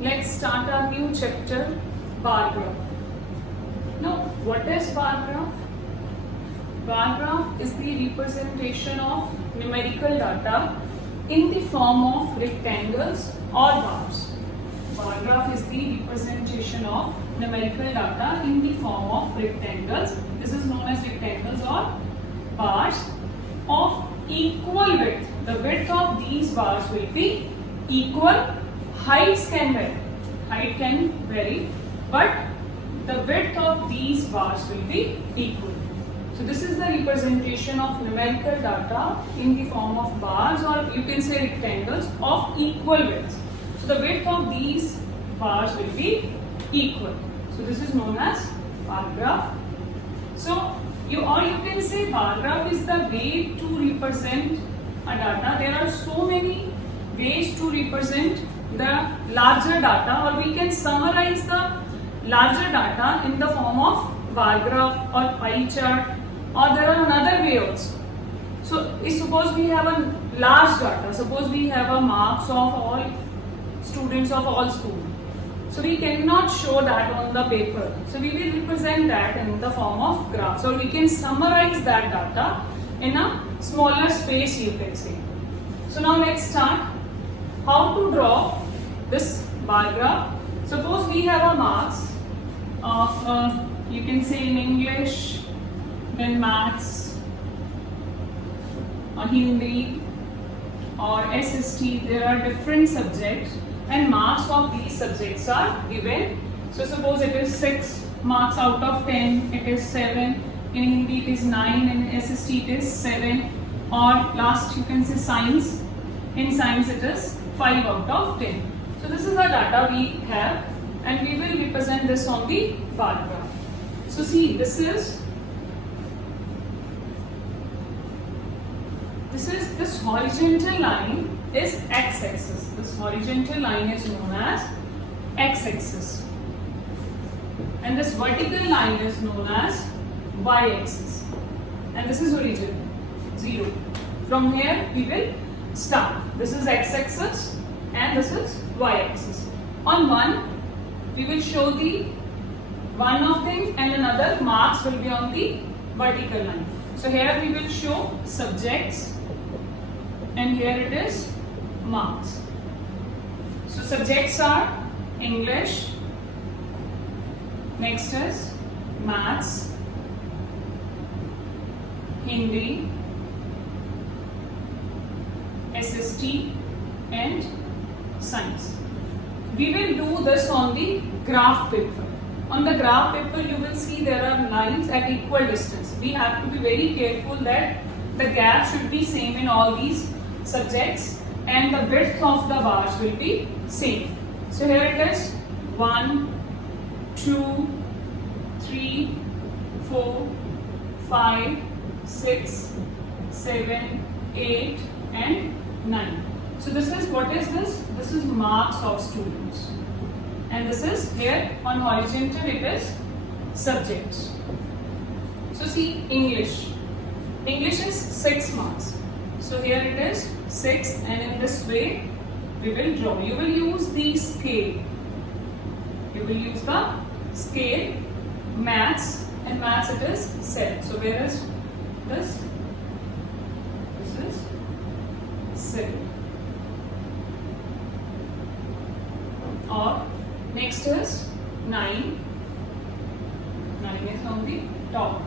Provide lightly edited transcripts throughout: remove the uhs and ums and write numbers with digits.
let's start our new chapter, bar graph. Now, what is bar graph? Bar graph is the representation of numerical data in the form of rectangles or bars. Bar graph is the representation of numerical data in the form of rectangles. This is known as rectangles or bars of equal width. The width of these bars will be equal. Heights can vary, but the width of these bars will be equal. So this is the representation of numerical data in the form of bars, or you can say rectangles of equal width. So the width of these bars will be equal. So this is known as bar graph. So you can say bar graph is the way to represent a data. There are so many ways to represent the larger data, or we can summarize the larger data in the form of bar graph or pie chart, or there are another way also. So suppose we have a large data, suppose we have a marks of all students of all schools. So we cannot show that on the paper. So we will represent that in the form of graph. So we can summarize that data in a smaller space, you can say. So now let's start how to draw this bar graph. Suppose we have a marks of you can say in English, then maths, Hindi or SST. There are different subjects and marks of these subjects are given. So suppose it is 6 marks out of 10, it is 7, in Hindi it is 9, in SST it is 7, or last you can say science, in science it is 5 out of 10. So this is the data we have, and we will represent this on the bar graph. So see, this horizontal line is x-axis. This horizontal line is known as x-axis, and this vertical line is known as y-axis, and this is origin 0. From here we will start. This is x-axis and this is y-axis. On one we will show the one of them, and another marks will be on the vertical line. So here we will show subjects, and here it is marks. So subjects are English, next is maths, Hindi, SST and science. We will do this on the graph paper. On the graph paper you will see there are lines at equal distance. We have to be very careful that the gap should be same in all these subjects, and the width of the bars will be same. So here it is 1, 2, 3, 4, 5, 6, 7, 8 and 9. So this is, what is this? This is marks of students, and this is here on horizontal it is subjects. So see, English is 6 marks. So here it is 6, and in this way we will draw. You will use the scale. You will use the scale. Maths, and maths it is 7. So where is this? This is 7. Or next is 9. 9 is on the top.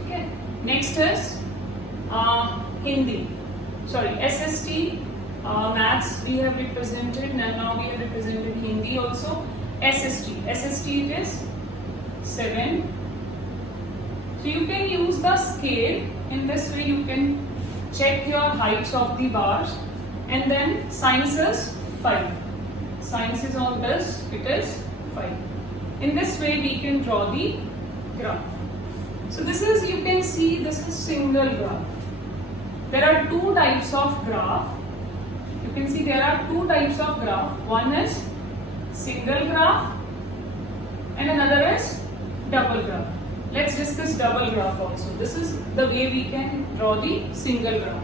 Okay. Next is Hindi. Sorry, SST, maths we have represented, and now we have represented Hindi also. SST it is 7. So you can use the scale. In this way you can check your heights of the bars. And then science is 5. Science is on this, it is 5. In this way we can draw the graph. So this is, you can see, this is single graph. There are two types of graph. You can see there are two types of graph. One is single graph and another is double graph. Let's discuss double graph also. This is the way we can draw the single graph.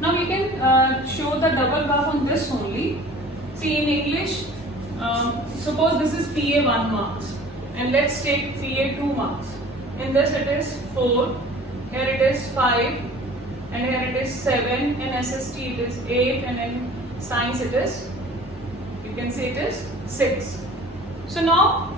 Now we can show the double graph on this only. See, in English, suppose this is PA 1 marks, and let's take PA 2 marks. In this it is 4, here it is 5, and here it is 7. In SST it is 8, and in science it is, you can say it is 6. So now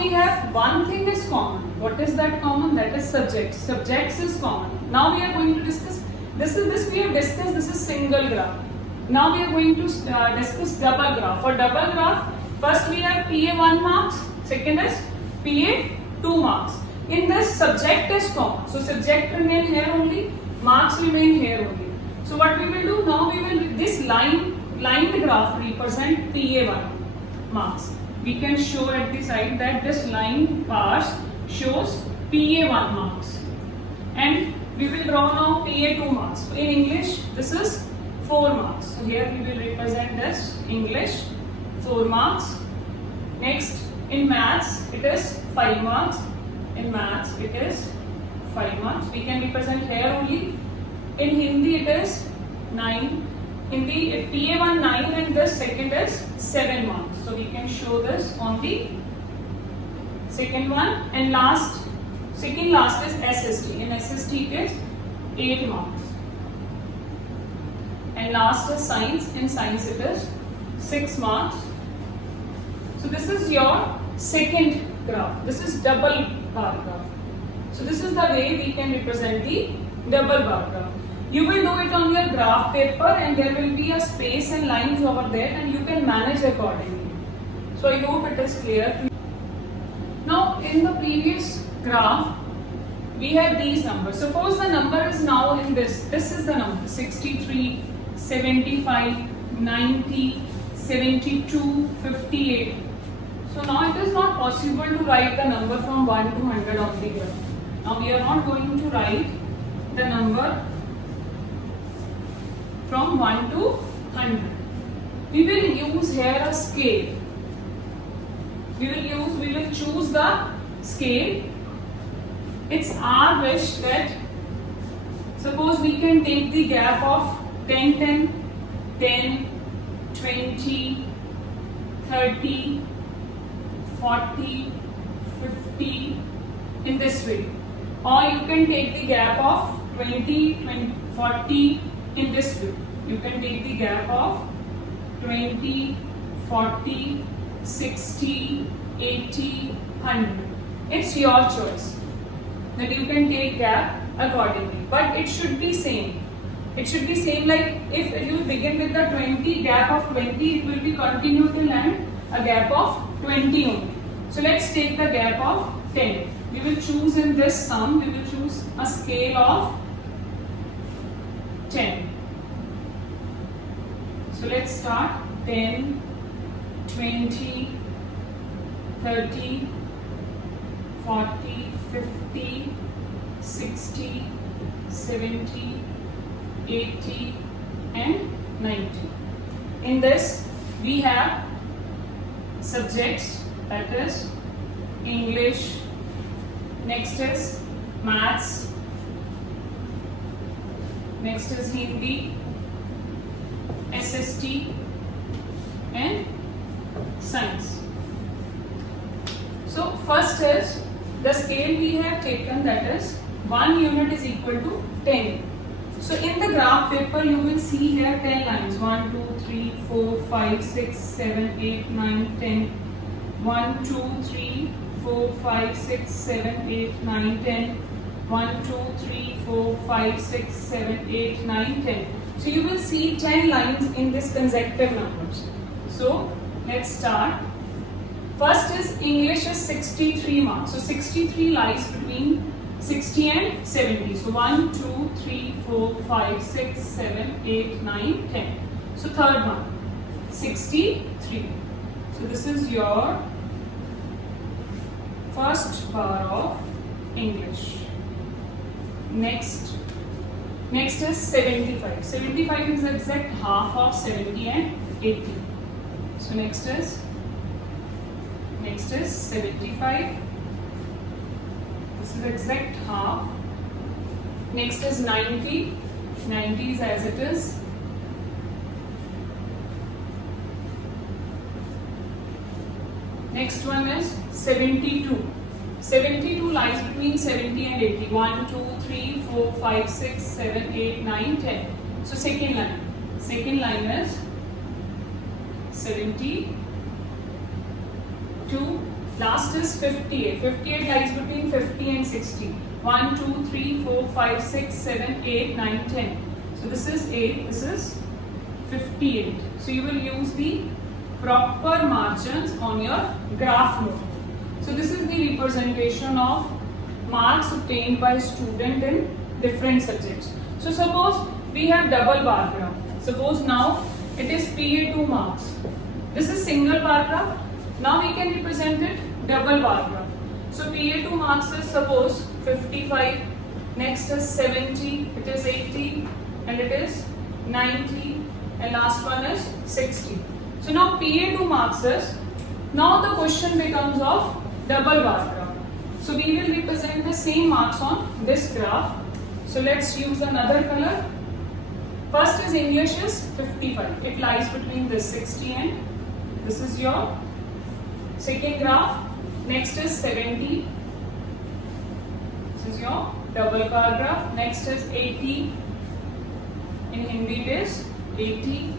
we have one thing is common. What is that common? That is subjects. Subjects is common. Now we are going to discuss, this we have discussed, this is single graph. Now we are going to discuss double graph. For double graph, first we have PA 1 marks, second is PA 2 marks. In this, subject is common. So subject remain here only, marks remain here only. So what we will do now, we will, this lined graph represent PA 1 marks. We can show at the side that this line part shows PA 1 marks. And we will draw now PA 2 marks. In English, this is 4 marks. So here we will represent this English 4 marks. Next, in maths, it is 5 marks. In maths, it is 5 marks. We can represent here only. In Hindi, it is 9. Hindi, PA1 9, and this second is 7 marks. So we can show this on the second one. And second last is SST. In SST, it is 8 marks. And last is science. In science, it is 6 marks. So this is your second graph. This is double bar graph. So this is the way we can represent the double bar graph. You will do it on your graph paper, and there will be a space and lines over there, and you can manage accordingly. So I hope it is clear. Now in the previous graph, we have these numbers. Suppose the number is now in this. This is the number 63, 75, 90, 72, 58. So now it is not possible to write the number from 1 to 100 on the graph. Now we are not going to write the number from 1 to 100. We will use here a scale. We will choose the scale. It's our wish that suppose we can take the gap of 10, 10, 10, 20, 30, 40, 50 in this way. Or you can take the gap of 20, 40 in this way. You can take the gap of 20, 40, 60, 80, 100. It's your choice that you can take gap accordingly. But it should be same. It should be same, like if you begin with the 20, gap of 20, it will be continue till end a gap of 20 only. So let's take the gap of 10. We will choose in this sum, we will choose a scale of 10. So let's start 10, 20, 30, 40, 50, 60, 70, 80 and 90. In this we have subjects, that is English, next is maths, next is Hindi, SST and science. So first is the scale we have taken, that is 1 unit is equal to 10. So in the graph paper you will see here 10 lines, 1, 2, 3, 4, 5, 6, 7, 8, 9, 10. 1, 2, 3, 4, 5, 6, 7, 8, 9, 10. 1, 2, 3, 4, 5, 6, 7, 8, 9, 10. So you will see 10 lines in this consecutive numbers. So let's start. First is English is 63 marks. So 63 lies between 60 and 70. So 1, 2, 3, 4, 5, 6, 7, 8, 9, 10. So third one, 63. So this is your first bar of English. Next is 75. 75 is exact half of 70 and 80. So next is 75. This is exact half. Next is 90. 90 is as it is. Next one is 72. 72 lies between 70 and 80. 1, 2, 3, 4, 5, 6, 7, 8, 9, 10. So second line. Second line is 72. Last is 58. 58 lies between 50 and 60. 1, 2, 3, 4, 5, 6, 7, 8, 9, 10. So this is 8. This is 58. So you will use the proper margins on your graph note. So this is the representation of marks obtained by student in different subjects. So suppose we have double bar graph. Suppose now it is PA2 marks. This is single bar graph. Now we can represent it double bar graph. So PA2 marks is suppose 55, next is 70, it is 80, and it is 90, and last one is 60. So now PA2 marks is, now the question becomes of double bar graph. So we will represent the same marks on this graph. So let's use another color. First is English is 55. It lies between this 60 and this is your second graph. Next is 70. This is your double bar graph. Next is 80. In Hindi it is 80.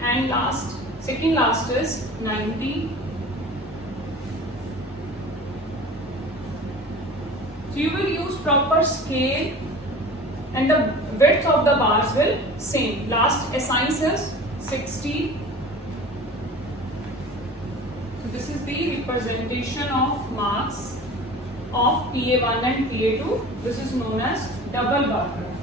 And last, second last is 90. So you will use proper scale and the width of the bars will same. Last assigns is 60. So this is the representation of marks of PA1 and PA2. This is known as double bar graph.